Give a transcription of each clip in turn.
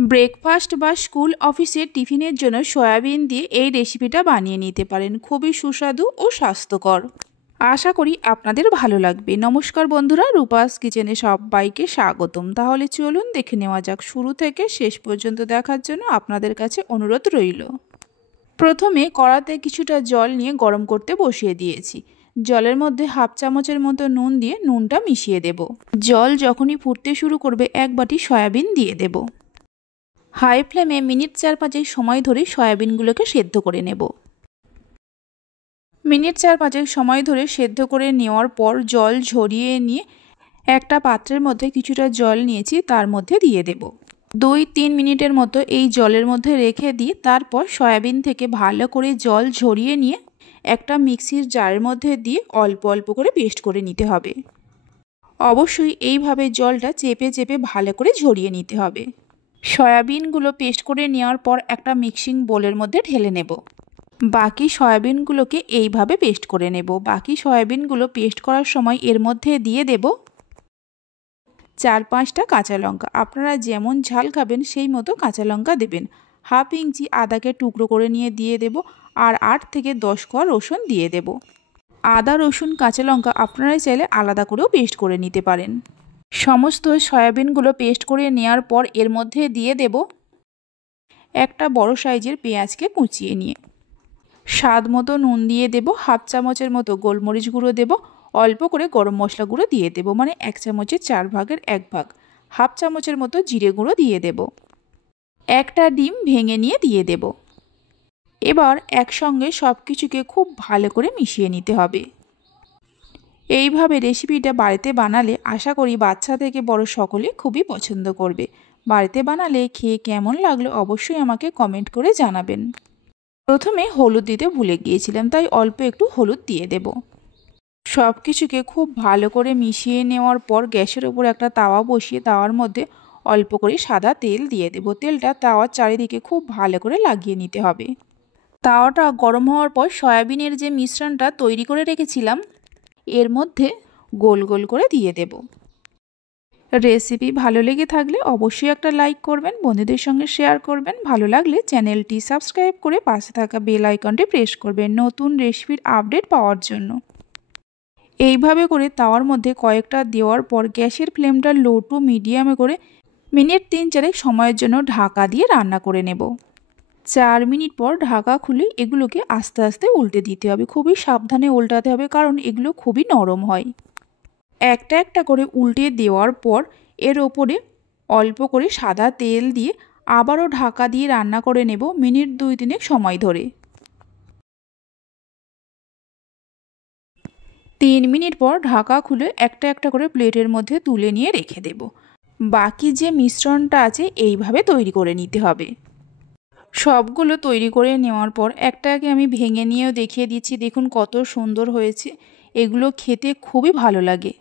Breakfast বা school অফিসের টিফিনের জন্য সয়াবিন দিয়ে এই রেসিপিটা বানিয়ে নিতে পারেন। খুবই সুস্বাদু ও স্বাস্থ্যকর। আশা করি আপনাদের ভালো লাগবে। নমস্কার বন্ধুরা, রূপাস কিচেনে সবাইকে স্বাগতম। তাহলে চলুন দেখে নেওয়া যাক। শুরু থেকে শেষ পর্যন্ত দেখার জন্য আপনাদের কাছে অনুরোধ রইল। প্রথমে কড়াতে কিছুটা জল নিয়ে গরম করতে বসিয়ে দিয়েছি। জলের মধ্যে হাফ চামচের মতো নুন দিয়ে নুনটা মিশিয়ে দেব। জল যখনই ফুটতে শুরু করবে এক বাটি সয়াবিন দিয়ে দেব। হাই ফ্লেমে মিনিট 4-5 সময় ধরে সয়াবিনগুলোকে সেদ্ধ করে নেব। মিনিট 4-5 সময় ধরে সেদ্ধ করে নেওয়ার পর জল ঝরিয়ে নিয়ে একটা পাত্রের মধ্যে কিছুটা জল নিয়েছি, তার মধ্যে দিয়ে দেব। 2-3 মিনিটের মতো এই জলের মধ্যে রেখে দিয়ে তারপর সয়াবিন থেকে ভালো করে জল ঝরিয়ে নিয়ে একটা মিক্সির জারের মধ্যে দিয়ে অল্প অল্প করে পেস্ট করে নিতে হবে। অবশ্যই এইভাবে জলটা চেপে চেপে ভালো করে ঝরিয়ে নিতে হবে। সয়াবিনগুলো পেস্ট করে নেওয়ার পর একটা মিক্সিং বোলের মধ্যে ঢেলে নেব। বাকি সয়াবিনগুলোকে এইভাবে পেস্ট করে নেব। বাকি সয়াবিনগুলো পেস্ট করার সময় এর মধ্যে দিয়ে দেব 4-5টা কাঁচা লঙ্কা। আপনারা যেমন ঝাল খাবেন সেই মতো কাঁচা লঙ্কা দেবেন। হাফ ইঞ্চি আদাকে টুকরো করে নিয়ে দিয়ে দেব আর 8 থেকে 10 কোয়া রসুন দিয়ে দেব। আদা, রসুন, কাঁচা লঙ্কা আপনারা চাইলে আলাদা করেও পেস্ট করে নিতে পারেন। সমস্ত সয়াবিনগুলো পেস্ট করে নেওয়ার পর এর মধ্যে দিয়ে দেব একটা বড় সাইজের পেঁয়াজকে কুচিয়ে নিয়ে। স্বাদ মতো নুন দিয়ে দেব। হাফ চামচের মতো গোলমরিচ গুঁড়ো দেব। অল্প করে গরম মশলা গুঁড়ো দিয়ে দেব, মানে 1 চামচের 4 ভাগের 1 ভাগ। হাফ চামচের মতো জিরে গুঁড়ো দিয়ে দেব। একটা ডিম ভেঙে নিয়ে দিয়ে দেব। এবার একসঙ্গে সব কিছুকে খুব ভালো করে মিশিয়ে নিতে হবে। এইভাবে রেসিপিটা বাড়িতে বানালে আশা করি বাচ্চা থেকে বড় সকলে খুবই পছন্দ করবে। বাড়িতে বানালে খেয়ে কেমন লাগলো অবশ্যই আমাকে কমেন্ট করে জানাবেন। প্রথমে হলুদ দিতে ভুলে গিয়েছিলাম, তাই অল্প একটু হলুদ দিয়ে দেব। সব কিছুকে খুব ভালো করে মিশিয়ে নেওয়ার পর গ্যাসের ওপর একটা তাওয়া বসিয়ে তাওয়ার মধ্যে অল্প করে সাদা তেল দিয়ে দেব। তেলটা তাওয়ার চারিদিকে খুব ভালো করে লাগিয়ে নিতে হবে। তাওয়াটা গরম হওয়ার পর সয়াবিনের যে মিশ্রণটা তৈরি করে রেখেছিলাম এর মধ্যে গোল গোল করে দিয়ে দেব। রেসিপি ভালো লেগে থাকলে অবশ্যই একটা লাইক করবেন, বন্ধুদের সঙ্গে শেয়ার করবেন। ভালো লাগলে চ্যানেলটি সাবস্ক্রাইব করে পাশে থাকা বেল আইকনটি প্রেস করবেন নতুন রেসিপির আপডেট পাওয়ার জন্য। এইভাবে করে তাওয়ার মধ্যে কয়েকটা দেওয়ার পর গ্যাসের ফ্লেমটা লো টু মিডিয়ামে করে মিনিট 3-4 সময়ের জন্য ঢাকা দিয়ে রান্না করে নেব। 4 মিনিট পর ঢাকা খুলে এগুলোকে আস্তে আস্তে উল্টে দিতে হবে। খুবই সাবধানে উল্টাতে হবে, কারণ এগুলো খুবই নরম হয়। একটা একটা করে উল্টে দেওয়ার পর এর ওপরে অল্প করে সাদা তেল দিয়ে আবারও ঢাকা দিয়ে রান্না করে নেব মিনিট 2-3 সময় ধরে। 3 মিনিট পর ঢাকা খুলে একটা একটা করে প্লেটের মধ্যে তুলে নিয়ে রেখে দেব। বাকি যে মিশ্রণটা আছে এইভাবে তৈরি করে নিতে হবে। সবগুলো তৈরি করে নেওয়ার পর একটাকে আমি ভেঙে নিয়েও দেখিয়ে দিচ্ছি। দেখুন কত সুন্দর হয়েছে। এগুলো খেতে খুবই ভালো লাগে।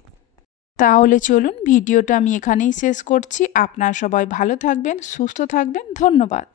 তাহলে চলুন ভিডিওটা আমি এখানেই শেষ করছি। আপনারা সবাই ভালো থাকবেন, সুস্থ থাকবেন। ধন্যবাদ।